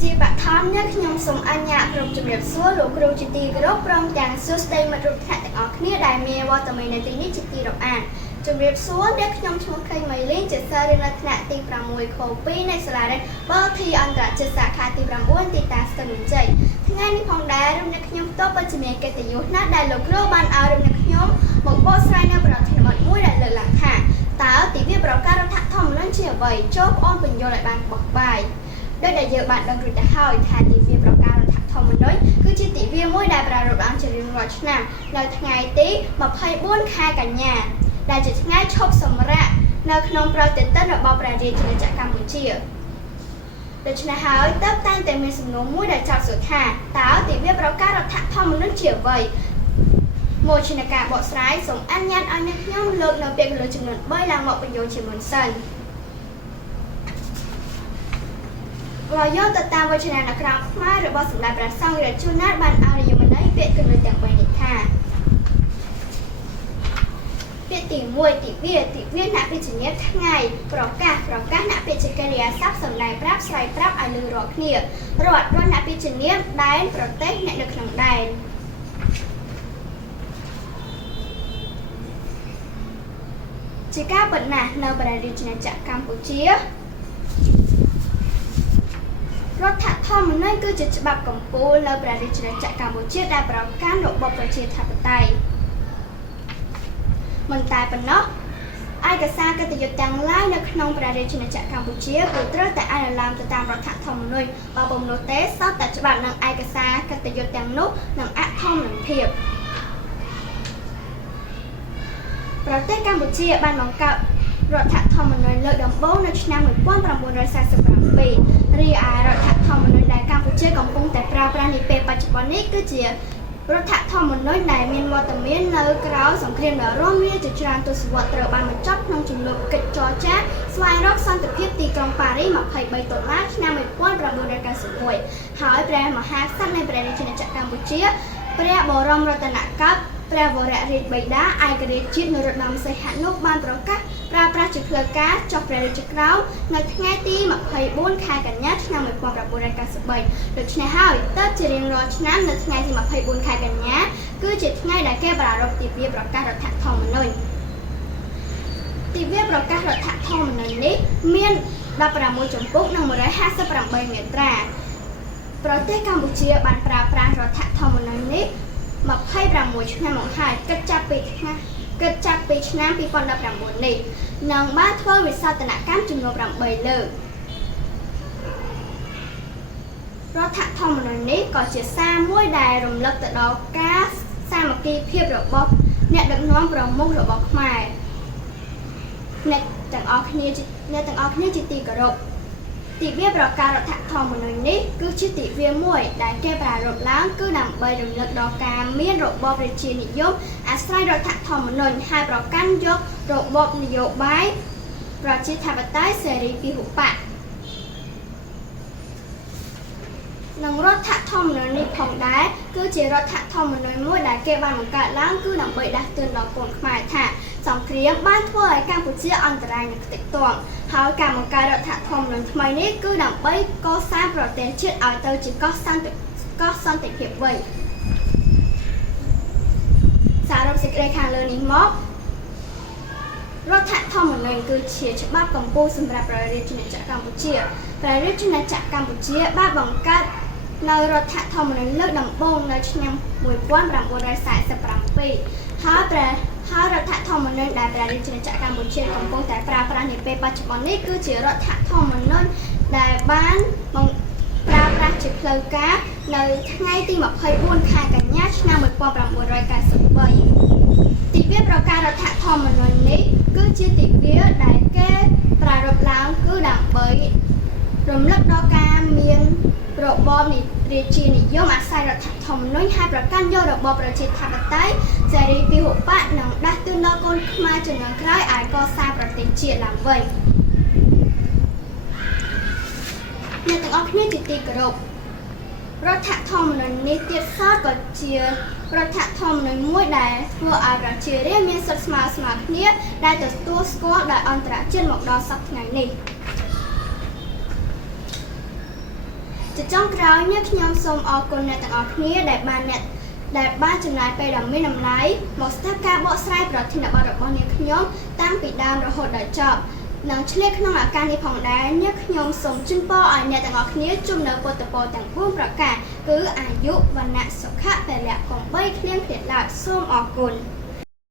ជាបឋមនេះខ្ញុំសូមអញ្ញាក្រុមជំរាបសួរលោកគ្រូជាទីគោរពព្រមទាំងសួស្តីមិត្តរូបថ្នាក់ទាំងអស់គ្នាដែលមានវត្តមាននៅទីនេះជាទីរាប់អានជំរាបសួរអ្នកខ្ញុំឈ្មោះខេងម៉ៃលីនជាសិស្សរៀននៅថ្នាក់ទី6ខ2នៃសាលារៀនបលធីអន្តរជាតិសាខាទី9ទីតាស្ទឹងមានជ័យថ្ងៃនេះផងដែររំលឹកខ្ញុំផ្ទាល់ពិតជាមានកិត្តិយសណាស់ដែលលោកគ្រូបានឲ្យរំលឹកខ្ញុំមកបកស្រាយនៅប្រធានបទមួយដែលលើកឡើងថាតើទិវាប្រកាសរដ្ឋធម្មនុញ្ញជាអ្វីចូលប្អូនបញ្យល់ឲ្យបានបោះបាយដោយដែលយើងបានដឹងរួចទៅហើយថាទិវាប្រកាសរដ្ឋធម្មនុញ្ញគឺជាទិវាមួយដែលប្រារព្ធឡើងជារៀងរាល់ឆ្នាំនៅថ្ងៃទី24ខែកញ្ញាដែលជាថ្ងៃឈប់សម្រាកនៅក្នុងប្រតិទិនរបស់ព្រះរាជាណាចក្រកម្ពុជាដូច្នេះហើយតើតែងតែមានសំណួរមួយដែលចោទសួរថាតើទិវាប្រកាសរដ្ឋធម្មនុញ្ញជាអ្វីមួយជាការបកស្រាយសូមអនុញ្ញាតឲ្យអ្នកខ្ញុំលើកនៅពាក្យគន្លឹះចំនួន3ឡើងមកបញ្យល់ជាមុនសិនបើយកទៅតាមវចនានុក្រមខ្មែររបស់សម្ដេចព្រះសង្ឃរាជជួនណាតបានឲ្យនិយមន័យពាក្យគន្លឹះទាំង3នេះថាពាក្យទី1ទិវាអ្នកពិជ្ជញាថ្ងៃប្រកាសអ្នកពិជ្ជកិរិយាសព្ទសម្ដែងប្រាប់ស្រ័យប្រាប់ឲ្យឮរាល់គ្នារដ្ឋអ្នកពិជ្ជញាដែនប្រទេសអ្នកនៅក្នុងដែនជាការពិតណាស់នៅព្រះរាជាណាចក្រកម្ពុជារដ្ឋធម្មនុញ្ញគឺជាច្បាប់កំពូលនៅព្រះរាជាណាចក្រកម្ពុជាដែលប្រកាន់របបប្រជាធិបតេយ្យមិនតែប៉ុណ្ណោះឯកសារកិត្តិយសទាំងឡាយនៅក្នុងព្រះរាជាណាចក្រកម្ពុជាគឺត្រូវតែអនុលោមទៅតាមរដ្ឋធម្មនុញ្ញបើពុំនោះទេសតតែច្បាប់និងឯកសារកិត្តិយសទាំងនោះនឹងអធម្មនឹងភាពប្រទេសកម្ពុជាបានបង្កើតរដ្ឋធម្មនុញ្ញលើកដំបូងនៅឆ្នាំ1947រីឯរដ្ឋធម្មនុញ្ញដែលកម្ពុជាកំពុងតែប្រើប្រាស់នាពេលបច្ចុប្បន្ននេះគឺជារដ្ឋធម្មនុញ្ញដែលមានវត្តមាននៅក្រៅសង្គ្រាមដ៏រំលាយជាច្រើនទសវត្សរ៍ត្រូវបានបញ្ចប់ក្នុងជំនួបកិច្ចចរចាស្វែងរកសន្តិភាពទីក្រុងប៉ារីស23តុលាឆ្នាំ1991ហើយព្រះមហាក្សត្រនៃព្រះរាជាណាចក្រកម្ពុជាព្រះបរមរតនកោដ្ឋព្រះវររាជបិតាឯករាជ្យជាតិនរោត្តមសីហនុបានប្រកាសប្រើប្រាស់ជាផ្លូវការចុះព្រះរាជក្រោមនៅថ្ងៃទី24ខែកញ្ញាឆ្នាំ1993ដូច្នេះហើយទើបជារៀងរាល់ឆ្នាំនៅថ្ងៃទី24ខែកញ្ញាគឺជាថ្ងៃដែលគេប្រារព្ធទិវាប្រកាសរដ្ឋធម្មនុញ្ញទិវាប្រកាសរដ្ឋធម្មនុញ្ញនេះមាន16ជំពូកនិង158មាត្រាប្រទេសកម្ពុជាបានប្រើប្រាស់រដ្ឋធម្មនុញ្ញនេះ26ឆ្នាំមកហើយគិតចាប់ពីឆ្នាំ2019នេះនឹងបានធ្វើវិសោធនកម្មចំនួន8លើករដ្ឋធម្មនុញ្ញនេះក៏ជាសារមួយដែលរំលឹកទៅដល់ការសាមគ្គីភាពរបស់អ្នកដឹកនាំប្រមុខរបស់ខ្មែរអ្នកទាំងអស់គ្នាជាទីគោរពទិវាប្រកាសរដ្ឋធម្មនុញ្ញនេះគឺជាទិវាមួយដែលគេប្រារព្ធឡើងគឺដើម្បីរំលឹកដល់ការមានរបបប្រជានិយមអាស្រ័យរដ្ឋធម្មនុញ្ញហើយប្រកាន់យករបបនយោបាយប្រជាធិបតេយ្យសេរីពហុបកនិងរដ្ឋធម្មនុញ្ញនេះផងដែរគឺជារដ្ឋធម្មនុញ្ញមួយដែលគេបានបង្កើតឡើងគឺដើម្បីដាស់តឿនដល់កូនខ្មែរថាសង្គ្រាមបានធ្វើឲ្យកម្ពុជាអន្តរាយនិងខ្ទេចខ្ទាំហើយការបង្កើតរដ្ឋធម្មនុញ្ញថ្មីនេះគឺដើម្បីកសាងប្រទេសជាតិឲ្យទៅជាកោះសន្តិភាពវិញសរុបសេចក្តីខាងលើនេះមករដ្ឋធម្មនុញ្ញគឺជាច្បាប់កំពូលសម្រាប់ព្រះរាជាណាចក្រកម្ពុជាព្រះរាជាណាចក្រកម្ពុជាបានបង្កើតនៅរដ្ឋធម្មនុញ្ញលើកដំបូងនៅឆ្នាំ1947ហើយរដ្ឋធម្មនុញ្ញដែលព្រះរាជាណាចក្រកម្ពុជាកំពុងតែប្រើប្រាស់នាពេលបច្ចុប្បន្ននេះគឺជារដ្ឋធម្មនុញ្ញដែលបានប្រើប្រាស់ជាផ្លូវការនៅថ្ងៃទី24ខែកញ្ញាឆ្នាំ1993ទិវាប្រកាសរដ្ឋធម្មនុញ្ញនេះគឺជាទិវាដែលគេប្រារព្ធឡើងគឺដើម្បីរំលឹកដល់ការមានរបបរាជានិយមអាស្រ័យរដ្ឋធម្មនុញ្ញហើយប្រកាន់យករបបប្រជាធិបតេយ្យសេរីពហុបកនិងដាស់តឿនដល់កូនខ្មែរជំនាន់ក្រោយឲ្យកសាងប្រទេសជាតិឡើងវិញអ្នកទាំងអស់គ្នាជាទីគោរពរដ្ឋធម្មនុញ្ញនេះទៀតសោតក៏ជារដ្ឋធម្មនុញ្ញមួយដែលធ្វើឲ្យប្រជារាស្ត្រមានសិទ្ធិស្មើគ្នាដែលទទួលស្គាល់ដោយអន្តរជាតិមកដល់សព្វថ្ងៃនេះ ទ ជាចុងក្រោយអ្នកខ្ញុំសូមអរគុណអ្នកទាំងអស់គ្នាដែលបានចំណាយពេលដ៏មានតម្លៃមកស្ដាប់ការបកស្រាយប្រធានបទរបស់អ្នកខ្ញុំតាំងពីដើមរហូតដល់ចប់និងឆ្លៀតក្នុងឱកាសនេះផងដែរអ្នកខ្ញុំសូមជូនពរឲ្យអ្នកទាំងអស់គ្នាជួបនៅពុទ្ធពរទាំង4ប្រការគឺអាយុវណ្ណៈសុខៈពលៈកុំបីឃ្លៀងឃ្លាតឡើយសូមអរគុណ